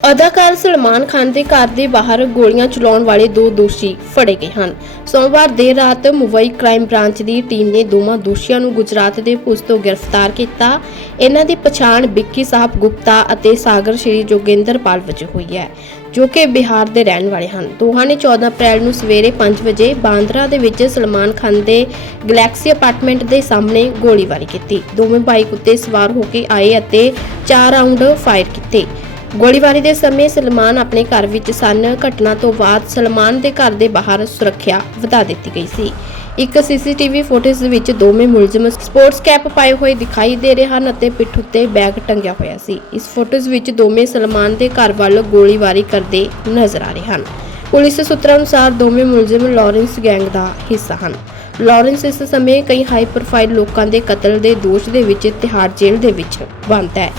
ਅਦਾਕਾਰ ਸਲਮਾਨ ਖਾਨ ਦੇ ਘਰ ਦੇ ਬਾਹਰ ਗੋਲੀਆਂ ਚਲਾਉਣ ਵਾਲੇ ਦੋ ਦੋਸ਼ੀ ਫੜੇ ਗਏ ਹਨ। ਸੋਮਵਾਰ ਦੇਰ ਰਾਤ ਮੁੰਬਈ ਕ੍ਰਾਈਮ ਬ੍ਰਾਂਚ ਦੀ ਟੀਮ ਨੇ ਦੋਵਾਂ ਦੋਸ਼ੀਆਂ ਨੂੰ ਗੁਜਰਾਤ ਦੇ ਪੁਲਿਸ ਤੋਂ ਗ੍ਰਿਫਤਾਰ ਕੀਤਾ। ਇਹਨਾਂ ਦੀ ਪਛਾਣ ਵਿੱਕੀ ਸਾਹਿਬ ਗੁਪਤਾ ਅਤੇ ਸਾਗਰ ਸ਼੍ਰੀ ਜੋਗਿੰਦਰਪਾਲ ਵਜੋਂ ਹੋਈ ਹੈ, ਜੋ ਕਿ ਬਿਹਾਰ ਦੇ ਰਹਿਣ ਵਾਲੇ ਹਨ। ਦੋਹਾਂ ਨੇ 14 ਅਪ੍ਰੈਲ ਨੂੰ ਸਵੇਰੇ 5 ਵਜੇ ਬਾਂਦਰਾ ਦੇ ਵਿੱਚ ਸਲਮਾਨ ਖਾਨ ਦੇ ਗਲੈਕਸੀ ਅਪਾਰਟਮੈਂਟ ਦੇ ਸਾਹਮਣੇ ਗੋਲੀਬਾਰੀ ਕੀਤੀ। ਦੋਵੇਂ ਬਾਈਕ ਉੱਤੇ ਸਵਾਰ ਹੋ ਕੇ ਆਏ ਅਤੇ ਚਾਰ ਰਾਉਂਡ ਫਾਇਰ ਕੀਤੇ। ਗੋਲੀਬਾਰੀ ਦੇ ਸਮੇਂ ਸਲਮਾਨ ਆਪਣੇ ਘਰ ਵਿੱਚ ਸਨ। ਘਟਨਾ ਤੋਂ ਬਾਅਦ ਸਲਮਾਨ ਦੇ ਘਰ ਦੇ ਬਾਹਰ ਸੁਰੱਖਿਆ ਵਧਾ ਦਿੱਤੀ ਗਈ ਸੀ। ਇੱਕ ਸੀਸੀਟੀਵੀ ਫੁਟੇਜ ਵਿੱਚ ਦੋਵੇਂ ਮੁਲਜ਼ਮ ਸਪੋਰਟਸ ਕੈਪ ਪਾਏ ਹੋਏ ਦਿਖਾਈ ਦੇ ਰਹੇ ਹਨ ਅਤੇ ਪਿੱਠ ਉੱਤੇ ਬੈਗ ਟੰਗਿਆ ਹੋਇਆ ਸੀ। ਇਸ ਫੁਟੇਜ ਵਿੱਚ ਦੋਵੇਂ ਸਲਮਾਨ ਦੇ ਘਰ ਵੱਲ ਗੋਲੀਬਾਰੀ ਕਰਦੇ ਨਜ਼ਰ ਆ ਰਹੇ ਹਨ। ਪੁਲਿਸ ਸੂਤਰਾਂ ਅਨੁਸਾਰ ਦੋਵੇਂ ਮੁਲਜ਼ਮ ਲਾਰੈਂਸ ਗੈਂਗ ਦਾ ਹਿੱਸਾ ਹਨ। ਲਾਰੈਂਸ ਇਸ ਸਮੇਂ ਕਈ ਹਾਈ ਪ੍ਰੋਫਾਈਲ ਲੋਕਾਂ ਦੇ ਕਤਲ ਦੇ ਦੋਸ਼ ਦੇ ਵਿੱਚ ਤਿਹਾੜ ਜੇਲ੍ਹ ਦੇ ਵਿੱਚ ਬੰਦ ਹੈ।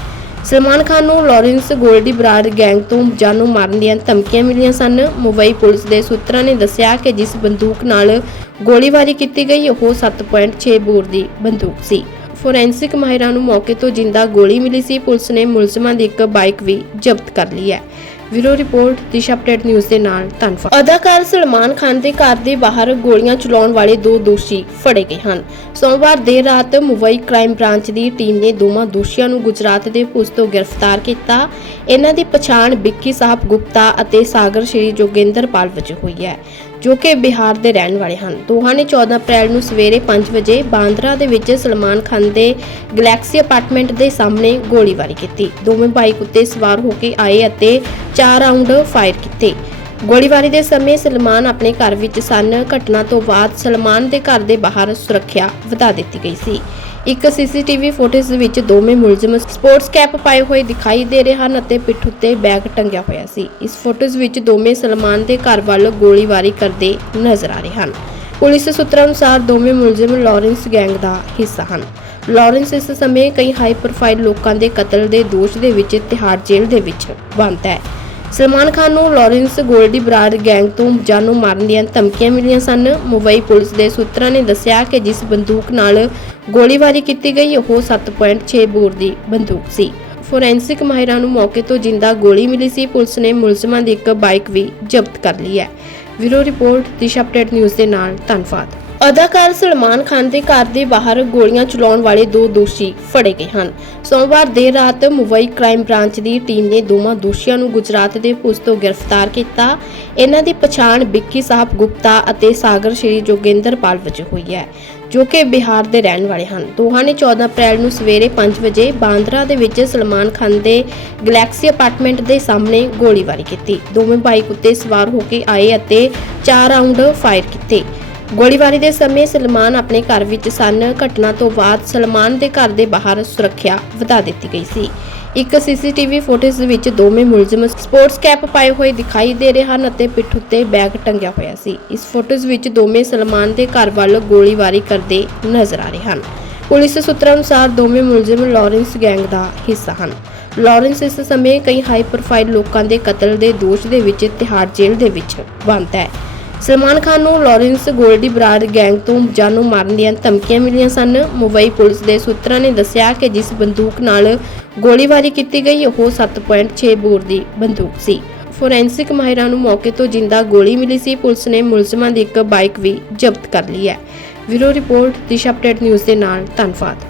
ਸਲਮਾਨ ਖਾਨ ਨੂੰ ਲਾਰੈਂਸ ਗੋਲਡੀ ਬਰਾਡ ਗੈਂਗ ਤੋਂ ਜਾਨੂ ਮਾਰਨ ਦੀਆਂ ਧਮਕੀਆਂ ਮਿਲੀਆਂ ਸਨ। ਮੁੰਬਈ ਪੁਲਿਸ ਦੇ ਸੂਤਰਾਂ ਨੇ ਦੱਸਿਆ ਕਿ ਜਿਸ ਬੰਦੂਕ ਨਾਲ ਗੋਲੀਬਾਰੀ ਕੀਤੀ ਗਈ, ਉਹ 7.6 ਬੋਰ ਦੀ ਬੰਦੂਕ ਸੀ। ਫੋਰੈਂਸਿਕ ਮਾਹਿਰਾਂ ਨੂੰ ਮੌਕੇ ਤੋਂ ਜਿੰਦਾ ਗੋਲੀ ਮਿਲੀ ਸੀ। ਪੁਲਿਸ ਨੇ ਮੁਲਜ਼ਮਾਂ ਦੀ ਇੱਕ ਬਾਈਕ ਵੀ ਜ਼ਬਤ ਕਰ ਲਈ ਹੈ। Bureau report Disha update news ਦੇ ਨਾਲ ਧੰਨਵਾਦ। ਅਦਾਕਾਰ ਸਲਮਾਨ ਖਾਨ ਦੇ ਘਰ ਦੇ ਬਾਹਰ ਗੋਲੀਆਂ ਚਲਾਉਣ ਵਾਲੇ ਦੋ ਦੋਸ਼ੀ ਫੜੇ ਗਏ ਹਨ। ਸੋਮਵਾਰ ਦੇਰ ਰਾਤ ਮੁੰਬਈ ਕ੍ਰਾਈਮ ਬ੍ਰਾਂਚ ਦੀ ਟੀਮ ਨੇ ਦੋਵਾਂ ਦੋਸ਼ੀਆਂ ਨੂੰ ਗੁਜਰਾਤ ਦੇ ਪੁਲਿਸ ਤੋਂ ਗ੍ਰਿਫਤਾਰ ਕੀਤਾ। ਇਹਨਾਂ ਦੀ ਪਛਾਣ ਵਿੱਕੀ ਸਾਹਿਬ ਗੁਪਤਾ ਅਤੇ ਸਾਗਰ ਸ਼੍ਰੀ ਜੋਗਿੰਦਰਪਾਲ ਵਜੋਂ ਹੋਈ ਹੈ। ਜੋ ਕਿ ਬਿਹਾਰ ਦੇ ਰਹਿਣ ਵਾਲੇ ਹਨ। ਦੋਹਾਂ ਨੇ 14 ਅਪ੍ਰੈਲ ਨੂੰ ਸਵੇਰੇ 5 ਵਜੇ ਬਾਂਦਰਾ ਦੇ ਵਿੱਚ ਸਲਮਾਨ ਖਾਨ ਦੇ ਗਲੈਕਸੀ ਅਪਾਰਟਮੈਂਟ ਦੇ ਸਾਹਮਣੇ ਗੋਲੀਬਾਰੀ ਕੀਤੀ। ਦੋਵੇਂ ਬਾਈਕ ਉੱਤੇ ਸਵਾਰ ਹੋ ਕੇ ਆਏ ਅਤੇ ਚਾਰ ਰਾਉਂਡ ਫਾਇਰ ਕੀਤੇ। ਗੋਲੀਬਾਰੀ ਦੇ ਸਮੇਂ ਸਲਮਾਨ ਆਪਣੇ ਘਰ ਵਿੱਚ ਸਨ। ਘਟਨਾ ਤੋਂ ਬਾਅਦ ਸਲਮਾਨ ਦੇ ਘਰ ਦੇ ਬਾਹਰ ਸੁਰੱਖਿਆ ਵਧਾ ਦਿੱਤੀ ਗਈ ਸੀ। ਇੱਕ ਸੀਸੀਟੀਵੀ ਫੁਟੇਜ ਵਿੱਚ ਦੋਵੇਂ ਮੁਲਜ਼ਮ ਸਪੋਰਟਸ ਕੈਪ ਪਾਏ ਹੋਏ ਦਿਖਾਈ ਦੇ ਰਹੇ ਹਨ ਅਤੇ ਪਿੱਠ ਉੱਤੇ ਬੈਗ ਟੰਗਿਆ ਹੋਇਆ ਸੀ। ਇਸ ਫੁਟੇਜ ਵਿੱਚ ਦੋਵੇਂ ਸਲਮਾਨ ਦੇ ਘਰ ਵੱਲ ਗੋਲੀਬਾਰੀ ਕਰਦੇ ਨਜ਼ਰ ਆ ਰਹੇ ਹਨ। ਪੁਲਿਸ ਸੂਤਰਾਂ ਅਨੁਸਾਰ ਦੋਵੇਂ ਮੁਲਜ਼ਮ ਲਾਰੈਂਸ ਗੈਂਗ ਦਾ ਹਿੱਸਾ ਹਨ। ਲਾਰੈਂਸ ਇਸ ਸਮੇਂ ਕਈ ਹਾਈ ਪ੍ਰੋਫਾਈਲ ਲੋਕਾਂ ਦੇ ਕਤਲ ਦੇ ਦੋਸ਼ ਦੇ ਵਿੱਚ ਤਿਹਾੜ ਜੇਲ੍ਹ ਦੇ ਵਿੱਚ ਬੰਦ ਹੈ। ਸਲਮਾਨ ਖਾਨ ਨੂੰ ਲਾਰੈਂਸ ਗੋਲਡੀ ਬਰਾਡ ਗੈਂਗ ਤੋਂ ਜਾਨੋਂ ਮਾਰਨ ਦੀਆਂ ਧਮਕੀਆਂ ਮਿਲੀਆਂ ਸਨ। ਮੁੰਬਈ ਪੁਲਿਸ ਦੇ ਸੂਤਰਾਂ ਨੇ ਦੱਸਿਆ ਕਿ ਜਿਸ ਬੰਦੂਕ ਨਾਲ ਗੋਲੀਬਾਰੀ ਕੀਤੀ ਗਈ, ਉਹ 7.6 ਬੋਰ ਦੀ ਬੰਦੂਕ ਸੀ। ਫੋਰੈਂਸਿਕ ਮਾਹਿਰਾਂ ਨੂੰ ਮੌਕੇ ਤੋਂ ਜਿੰਦਾ ਗੋਲੀ ਮਿਲੀ ਸੀ। ਪੁਲਿਸ ਨੇ ਮੁਲਜ਼ਮਾਂ ਦੀ ਇੱਕ ਬਾਈਕ ਵੀ ਜ਼ਬਤ ਕਰ ਲਈ ਹੈ। Bureau report, Disha update news ਦੇ ਨਾਲ ਧੰਨਵਾਦ। ਅਦਾਕਾਰ ਸਲਮਾਨ ਖਾਨ ਦੇ ਘਰ ਦੇ ਬਾਹਰ ਗੋਲੀਆਂ ਚਲਾਉਣ ਵਾਲੇ ਦੋ ਦੋਸ਼ੀ ਫੜੇ ਗਏ ਹਨ। ਸੋਮਵਾਰ ਦੇਰ ਰਾਤ ਮੁੰਬਈ ਕ੍ਰਾਈਮ ਬ੍ਰਾਂਚ ਦੀ ਟੀਮ ਨੇ ਦੋਵਾਂ ਦੋਸ਼ੀਆਂ ਨੂੰ ਗੁਜਰਾਤ ਦੇ ਪੁਲਿਸ ਤੋਂ ਗ੍ਰਿਫਤਾਰ ਕੀਤਾ। ਇਹਨਾਂ ਦੀ ਪਛਾਣ ਵਿੱਕੀ ਸਾਹਿਬ ਗੁਪਤਾ ਅਤੇ ਸਾਗਰ ਸ਼੍ਰੀ ਜੋਗਿੰਦਰਪਾਲ ਵਜੋਂ ਹੋਈ ਹੈ, ਜੋ ਕਿ ਬਿਹਾਰ ਦੇ ਰਹਿਣ ਵਾਲੇ ਹਨ। ਦੋਹਾਂ ਨੇ 14 ਅਪ੍ਰੈਲ ਨੂੰ ਸਵੇਰੇ 5 ਵਜੇ ਬਾਂਦਰਾ ਦੇ ਵਿੱਚ ਸਲਮਾਨ ਖਾਨ ਦੇ ਗਲੈਕਸੀ ਅਪਾਰਟਮੈਂਟ ਦੇ ਸਾਹਮਣੇ ਗੋਲੀਬਾਰੀ ਕੀਤੀ। ਦੋਵੇਂ ਬਾਈਕ ਉੱਤੇ ਸਵਾਰ ਹੋ ਕੇ ਆਏ ਅਤੇ ਚਾਰ ਰਾਉਂਡ ਫਾਇਰ ਕੀਤੇ। ਗੋਲੀਬਾਰੀ ਦੇ ਸਮੇਂ ਸਲਮਾਨ ਆਪਣੇ ਘਰ ਵਿੱਚ ਸਨ। ਘਟਨਾ ਤੋਂ ਬਾਅਦ ਸਲਮਾਨ ਦੇ ਘਰ ਦੇ ਬਾਹਰ ਸੁਰੱਖਿਆ ਵਧਾ ਦਿੱਤੀ ਗਈ ਸੀ। ਇੱਕ ਸੀਸੀਟੀਵੀ ਫੁਟੇਜ ਵਿੱਚ ਦੋਵੇਂ ਮੁਲਜ਼ਮ ਸਪੋਰਟਸ ਕੈਪ ਪਾਏ ਹੋਏ ਦਿਖਾਈ ਦੇ ਰਹੇ ਹਨ ਅਤੇ ਪਿੱਠ ਉੱਤੇ ਬੈਗ ਟੰਗਿਆ ਹੋਇਆ ਸੀ। ਇਸ ਫੁਟੇਜ ਵਿੱਚ ਦੋਵੇਂ ਸਲਮਾਨ ਦੇ ਘਰ ਵੱਲ ਗੋਲੀਬਾਰੀ ਕਰਦੇ ਨਜ਼ਰ ਆ ਰਹੇ ਹਨ। ਪੁਲਿਸ ਸੂਤਰਾਂ ਅਨੁਸਾਰ ਦੋਵੇਂ ਮੁਲਜ਼ਮ ਲਾਰੈਂਸ ਗੈਂਗ ਦਾ ਹਿੱਸਾ ਹਨ। ਲਾਰੈਂਸ ਇਸ ਸਮੇਂ ਕਈ ਹਾਈ ਪ੍ਰੋਫਾਈਲ ਲੋਕਾਂ ਦੇ ਕਤਲ ਦੇ ਦੋਸ਼ ਦੇ ਵਿੱਚ ਤਿਹਾੜ ਜੇਲ੍ਹ ਦੇ ਵਿੱਚ ਬੰਦ ਹੈ। ਸਲਮਾਨ ਖਾਨ ਨੂੰ ਲਾਰੈਂਸ ਗੋਲਡੀ ਬਰਾਡ ਗੈਂਗ ਤੋਂ ਜਾਨੂ ਮਾਰਨ ਦੀਆਂ ਧਮਕੀਆਂ ਮਿਲੀਆਂ ਸਨ। ਮੁੰਬਈ ਪੁਲਿਸ ਦੇ ਸੂਤਰਾਂ ਨੇ ਦੱਸਿਆ ਕਿ ਜਿਸ ਬੰਦੂਕ ਨਾਲ ਗੋਲੀਬਾਰੀ ਕੀਤੀ ਗਈ, ਉਹ 7.6 ਬੋਰ ਦੀ ਬੰਦੂਕ ਸੀ। ਫੋਰੈਂਸਿਕ ਮਾਹਿਰਾਂ ਨੂੰ ਮੌਕੇ ਤੋਂ ਜਿੰਦਾ ਗੋਲੀ ਮਿਲੀ ਸੀ। ਪੁਲਿਸ ਨੇ ਮੁਲਜ਼ਮਾਂ ਦੀ ਇੱਕ ਬਾਈਕ ਵੀ ਜ਼ਬਤ ਕਰ ਲਈ ਹੈ। Bureau report, Disha update news ਦੇ ਨਾਲ ਧੰਨਵਾਦ।